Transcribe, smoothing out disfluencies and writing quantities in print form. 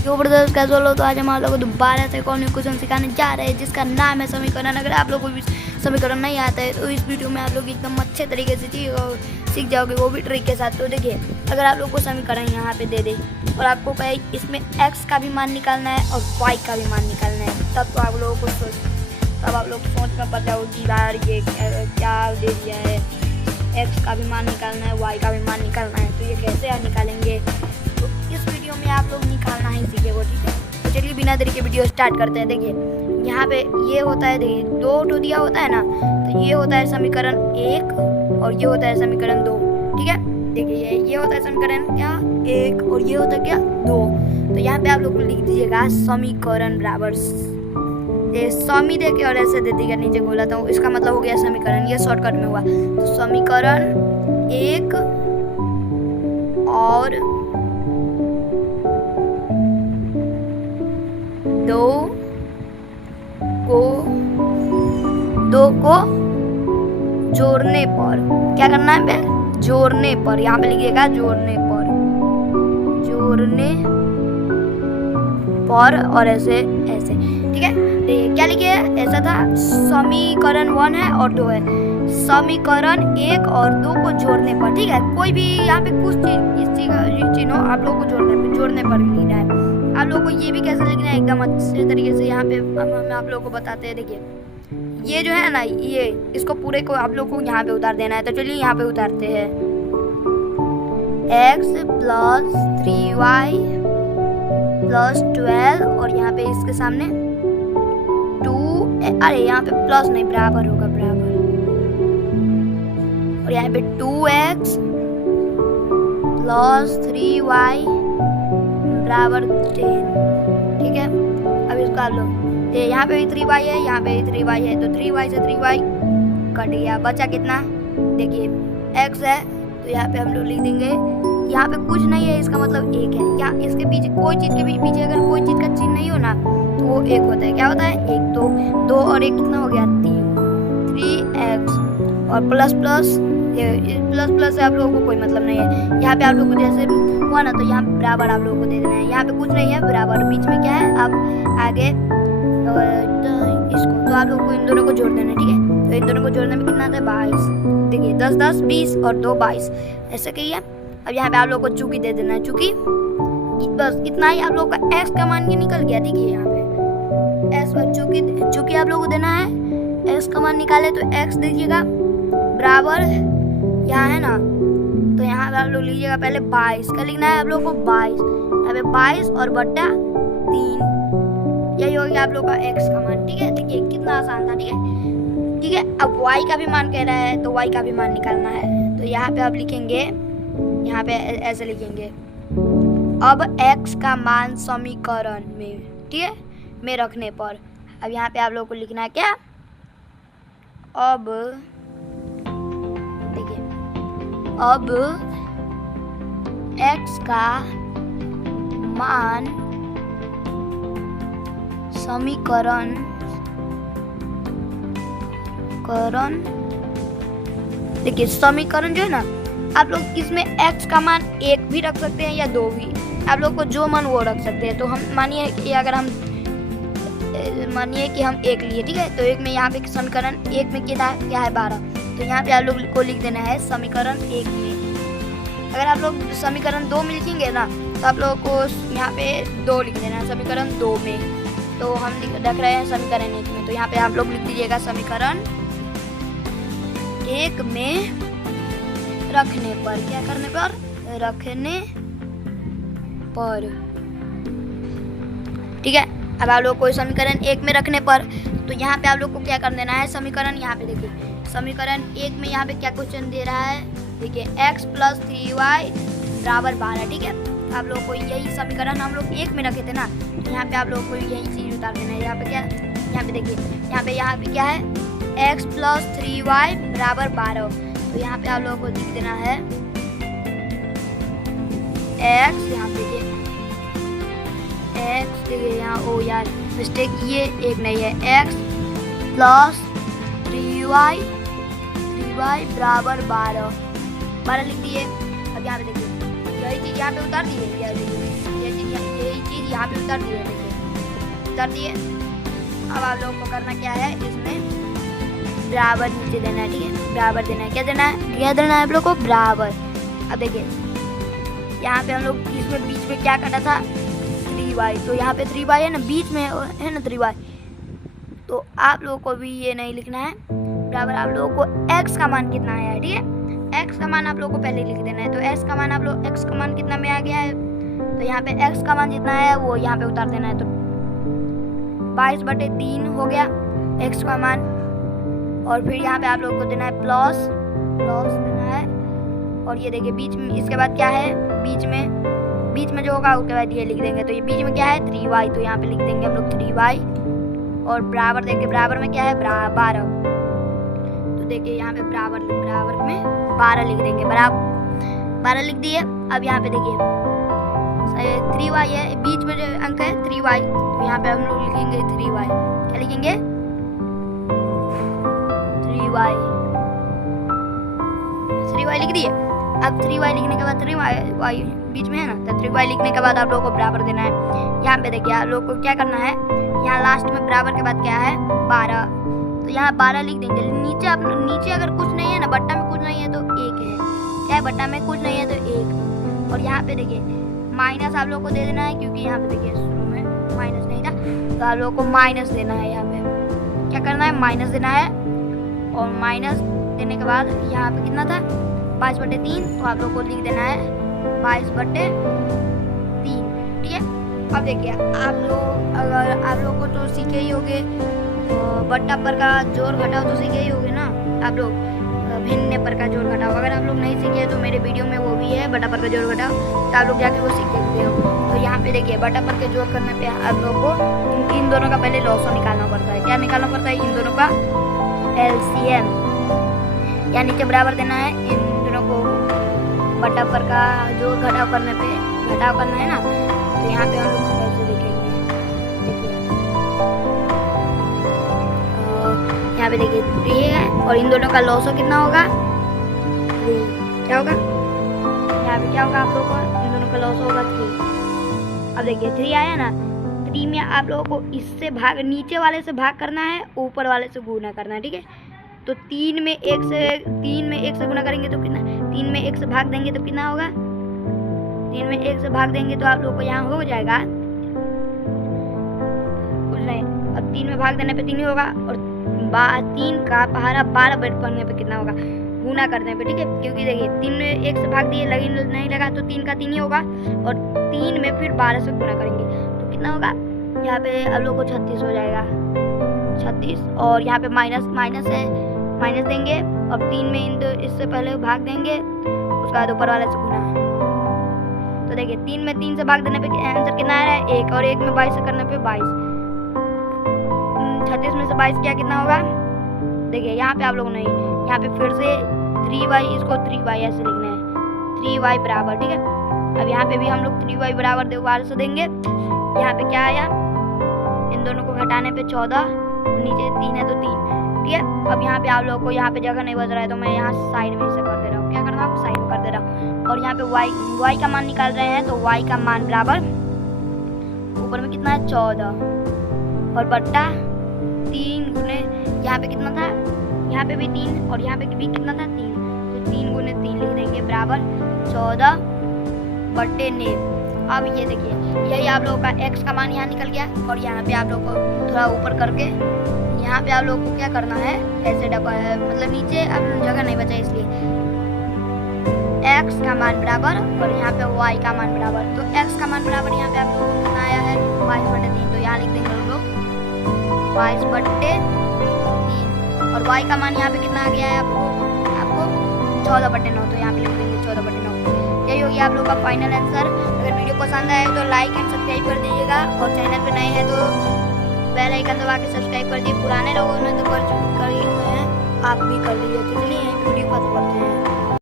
जबरदस्त कैजुअल हो। तो आज हम आप लोगों को दोबारा से कौन क्वेश्चन सिखाने जा रहे हैं जिसका नाम है समीकरण। अगर आप लोगों को भी समीकरण नहीं आता है तो इस वीडियो में आप लोग एकदम अच्छे तरीके से सीख जाओगे, वो भी ट्रिक के साथ। तो देखिए, अगर आप लोग को समीकरण यहाँ पे दे दे और आपको कहे इसमें x का भी मान निकालना है और y का भी मान निकालना है, तब तो आप लोगों को तब आप लोग सोच में पड़ जाओ कि यार ये क्या दे दिया है, x का भी मान निकालना है, y का भी मान निकालना है, तो ये कैसे निकालेंगे। तो इस वीडियो में आप लोग निकालना ही सीखेंगे, ठीक है। तो चलिए बिना देरी के वीडियो स्टार्ट करते हैं। देखिए यहाँ पे ये होता है, देखिए 2 टू दिया होता है ना, तो ये होता है समीकरण 1 और ये होता है समीकरण 2, ठीक है। देखिए ये होता है समीकरण क्या 1 और ये होता है क्या 2। तो यहाँ पे आप लोग लिख दीजिएगा समीकरण बराबर समी दे के और ऐसे दे दीजिएगा नीचे बोला था, इसका मतलब हो गया समीकरण, ये शॉर्टकट में हुआ। तो समीकरण 1 और 2 को जोड़ने पर क्या करना है, जोड़ने पर, यहाँ पे लिखिएगा जोड़ने पर और ऐसे ऐसे, ठीक है। क्या लिखे ऐसा था, समीकरण 1 है और 2 है, समीकरण 1 और 2 को जोड़ने पर, ठीक है। कोई भी यहाँ पे कुछ चीज इस चीज हो आप लोग को जोड़ने पर लिखना है। आप लोगों को ये भी कैसे लिखना है एकदम अच्छे तरीके से यहाँ पे हम आप लोगों को बताते हैं। देखिए ये जो है ना, ये इसको पूरे को आप लोग को यहाँ पे उतार देना है। तो चलिए यहाँ पे उतारते हैं, x प्लस 3y प्लस 12 और यहाँ पे इसके सामने 2, अरे यहाँ पे प्लस नहीं बराबर होगा, बराबर, और यहाँ पे 2x प्लस 3y बराबर 10, ठीक है। अब इसको आप लोग यहाँ पे भी 3y है, यहाँ पे भी 3y है, तो 3y से 3y कट गया, बचा कितना, देखिए x है, तो यहाँ पे हम लोग लिख देंगे, यहाँ पे कुछ नहीं है इसका मतलब 1 है। या इसके पीछे कोई चीज़ के पीछे अगर कोई चीज़ का चिन्ह नहीं हो ना तो वो 1 होता है। क्या होता है 1, तो 2 और 1 कितना हो गया 3x और प्लस प्लस प्लस से आप लोगों को कोई मतलब नहीं है। यहाँ पे आप लोगों को जैसे हुआ ना, तो यहाँ बराबर आप लोगों को दे देना है, यहाँ पे कुछ नहीं है बराबर, बीच में क्या है आप आगे इसको, तो आप लोगों को इन दोनों को जोड़ देना है, ठीक है। तो इन दोनों को जोड़ने में कितना आता है 22, देखिए 10 10 20 और 2 22, ऐसे कहिए। अब यहाँ पे आप लोगों को चूकी दे देना है, चूकी, बस इतना ही आप लोगों का x का मान ये निकल गया। देखिए यहाँ पे s पर चूकी आप लोगों को देना है, x का मान निकाले तो x दीजिएगा बराबर, यहाँ है ना, तो यहाँ पे आप लोग लीजिएगा पहले 22 का लिखना है आप लोगों को 22, यहाँ पे 22 और बट्टा 3, यही हो गया आप लोग का x का मान, ठीक है। देखिए कितना आसान था, ठीक है, ठीक है। अब y का भी मान कह रहा है तो y का भी मान निकालना है। तो यहाँ पे आप लिखेंगे, यहाँ पे ऐसे लिखेंगे, अब x का मान समीकरण में, ठीक है, में रखने पर। अब यहाँ पे आप लोगों को लिखना है क्या, अब देखिए, अब x का मान समीकरण देखिए समीकरण जो है ना, आप लोग इसमें x का मान 1 भी रख सकते हैं या 2 भी, आप लोग को जो मन वो रख सकते हैं। तो हम मानिए कि अगर हम 1 लिए, ठीक है, तो 1 में यहाँ पे समीकरण 1 में क्या है 12, तो यहाँ पे आप लोग को लिख देना है समीकरण 1 में। अगर आप लोग समीकरण 2 में लिखेंगे ना तो आप लोगों को यहाँ पे 2 लिख देना है समीकरण 2 में। तो हम रख रहे हैं समीकरण 1 में, तो यहाँ पे आप लोग लिख दीजिएगा समीकरण 1 में रखने पर, क्या करने पर, रखने पर, ठीक है। अब आप लोग को समीकरण 1 में रखने पर, तो यहाँ पे आप लोग को क्या कर देना है, समीकरण, यहाँ पे देखिए समीकरण 1 में यहाँ पे क्या क्वेश्चन दे रहा है, देखिए x प्लस 3y बराबर 12, ठीक है। आप लोग को यही समीकरण हम लोग 1 में रखे थे ना, तो यहाँ पे आप लोग को यही चीज़ उतार देना है। यहाँ पे क्या, यहाँ पे देखिए, यहाँ पे क्या है, x प्लस 3y बराबर 12, तो यहाँ पे आप लोगों को लिख देना है x, यहाँ पे देखिए x, देखिए यहाँ, ओ यार मिस्टेक, ये 1 नहीं है, x प्लस 3y बराबर 12 लिख दिए। अब यहाँ पे देखिए यही चीज़ यहाँ पे उतार दिए, यही चीज़ यहाँ पे उतर दिए, देखिए उतर दिए। अब आप लोगों को करना क्या है, इसमें बराबर नीचे देना है, ठीक है, बराबर देना है। क्या देना है आप लोग को, बराबर। अब देखिए यहाँ पे हम लोग इसमें बीच में क्या करना था, 3y, तो यहाँ पे 3y है ना, बीच में है ना 3y, तो आप लोगों को भी ये नहीं लिखना है, बराबर आप लोगों को x का मान कितना आया है, ठीक है, x का मान आप लोगों को पहले लिख देना है। तो x का मान x का मान कितना में आ गया है, तो यहाँ पे x का मान जितना है वो यहाँ पे उतार देना है। तो 22/3 हो गया x का मान, और फिर यहाँ पे आप लोगों को देना है प्लस देना है। और ये देखिए बीच में, इसके बाद क्या है, बीच में जो होगा उसके बाद ये लिख देंगे। तो ये बीच में क्या है, 3y, तो यहाँ पे लिख देंगे हम लोग 3y, और बराबर देखिए बराबर में क्या है, 12, तो देखिए यहाँ पे बराबर में 12 लिख देंगे, बराबर 12 लिख दिए। अब यहाँ पे देखिए 3y है, बीच में जो अंक है 3y, तो यहाँ पे हम लोग लिखेंगे 3y, क्या लिखेंगे, 3y लिख दिए। अब 3y लिखने के बाद 3y बीच में है ना, तो 3y लिखने के बाद आप लोगों को बराबर देना है। यहाँ पे देखिए आप लोगों को क्या करना है, यहाँ लास्ट में बराबर के बाद क्या है, 12, तो यहाँ 12 लिख देंगे। नीचे अगर कुछ नहीं है ना, बट्टा में कुछ नहीं है तो 1 है, क्या है, बट्टा में कुछ नहीं है तो 1। और यहाँ पे देखिए माइनस आप लोगों को दे देना है, क्योंकि यहाँ पे देखिए शुरू में माइनस नहीं था, तो आप लोगों को माइनस देना है। यहाँ पे क्या करना है, माइनस देना है, और माइनस देने के बाद यहाँ पे कितना था, 22/3, तो आप लोग को लिख देना है 22/3, ठीक है। अब देखिए अगर आप लोग को तो सीखे ही होंगे, बट्टा पर का जोड़ घटाव तो सीखे ही होंगे ना आप लोग, भिन्न पर का जोड़ घटाव। अगर आप लोग नहीं सीखे तो मेरे वीडियो में वो भी है, बट्टा पर का जोड़ घटाव, तो आप लोग जाके वो सीख सकते हो। तो यहाँ पे देखिए बट्टा पर के जोड़ करने पे आप लोग को इन दोनों का पहले लॉसो निकालना पड़ता है। क्या निकालना पड़ता है, इन दोनों का LCM, या नीचे बराबर देना है इन दोनों को, बट्टा पर का जोड़ घटाव करने पे घटाव करना है ना, तो यहाँ पे हम लोग कैसे देखेंगे, देखिए यहाँ पे देखिए 3 है, और इन दोनों का लॉसो कितना होगा, 3, क्या होगा, यहाँ पे क्या होगा आप लोगों को, इन दोनों का लॉसो होगा 3। अब देखिए 3 आया ना, 3 में आप लोगों को इससे भाग, नीचे वाले से भाग करना है, ऊपर वाले से गुना करना है, ठीक है। तो 3 में 1 से गुना करेंगे तो कितना, 3 में 1 से भाग देंगे तो कितना होगा, 3 में 1 से भाग देंगे तो आप लोग को यहाँ हो जाएगा कुछ नहीं। अब 3 में भाग देने पे 3 ही होगा, और 3 का पहाड़ा 12 बेट पढ़ने पे कितना होगा, गुना करने पे, ठीक है। क्योंकि देखिए 3 में 1 से भाग दिए, लेकिन नहीं लगा, तो 3 का 3 ही होगा, और 3 में फिर 12 से गुना करेंगे तो कितना होगा, यहाँ पे आप लोग को 36 हो जाएगा, 36। और यहाँ पे माइनस है, माइनस देंगे, और 3 में इससे पहले भाग देंगे, उसके बाद ऊपर वाले से गुना। तो देखिए 3 में 3 से भाग देने पे आंसर कितना आ रहा है, 1, और 1 में 22 से करने पे 22, 36 में से 22 क्या कितना होगा, देखिए यहाँ पे आप लोग नहीं, यहाँ पे फिर से 3y, इसको 3y ऐसे लिखना है, 3y बराबर, ठीक है। अब यहाँ पे भी हम लोग 3y बराबर दोबारा से देंगे। यहाँ पे क्या आया, इन दोनों को घटाने पे 14, नीचे 3 है तो 3, ठीक है। अब यहाँ पे आप लोगों को यहाँ पे जगह नहीं बच रहा है, तो मैं यहाँ साइड में से कर दे रहा हूँ, क्या कर रहा हूँ, साइड में कर दे रहा हूँ। और यहाँ पे y का मान निकाल रहे हैं, तो y का मान बराबर ऊपर में कितना है, 14, और बट्टा 3 गुने, यहाँ पे कितना था, यहाँ पे भी 3, और यहाँ पे भी कितना था, 3, तो 3 गुने 3 लिख देंगे, बराबर 14/9। अब ये देखिए यही आप लोगों का x का मान यहाँ निकल गया, और यहाँ पे आप लोग को थोड़ा ऊपर करके यहाँ पे आप लोग को क्या करना है, ऐसे डबा है, मतलब नीचे अब जगह नहीं बचा, इसलिए x का मान बराबर, और यहाँ पे y का मान बराबर। तो x का मान बराबर यहाँ पे आप लोगों को कितना आया है, 22/3, तो यहाँ लिख देंगे हम लोग 22/3, और y का मान यहाँ पे कितना आ गया है आपको 14/9, तो यहाँ पे लिख देंगे 14/9। यही हो गया आप लोग का फाइनल आंसर। अगर वीडियो पसंद आए तो लाइक एंड सब्सक्राइब कर दीजिएगा, और चैनल पे नए हैं तो बेल आइकन दबा के सब्सक्राइब कर दिए। पुराने लोगों ने तो कर ही हुए हैं, आप भी कर लीजिए। तो चलिए यहीं वीडियो खत्म करते हैं।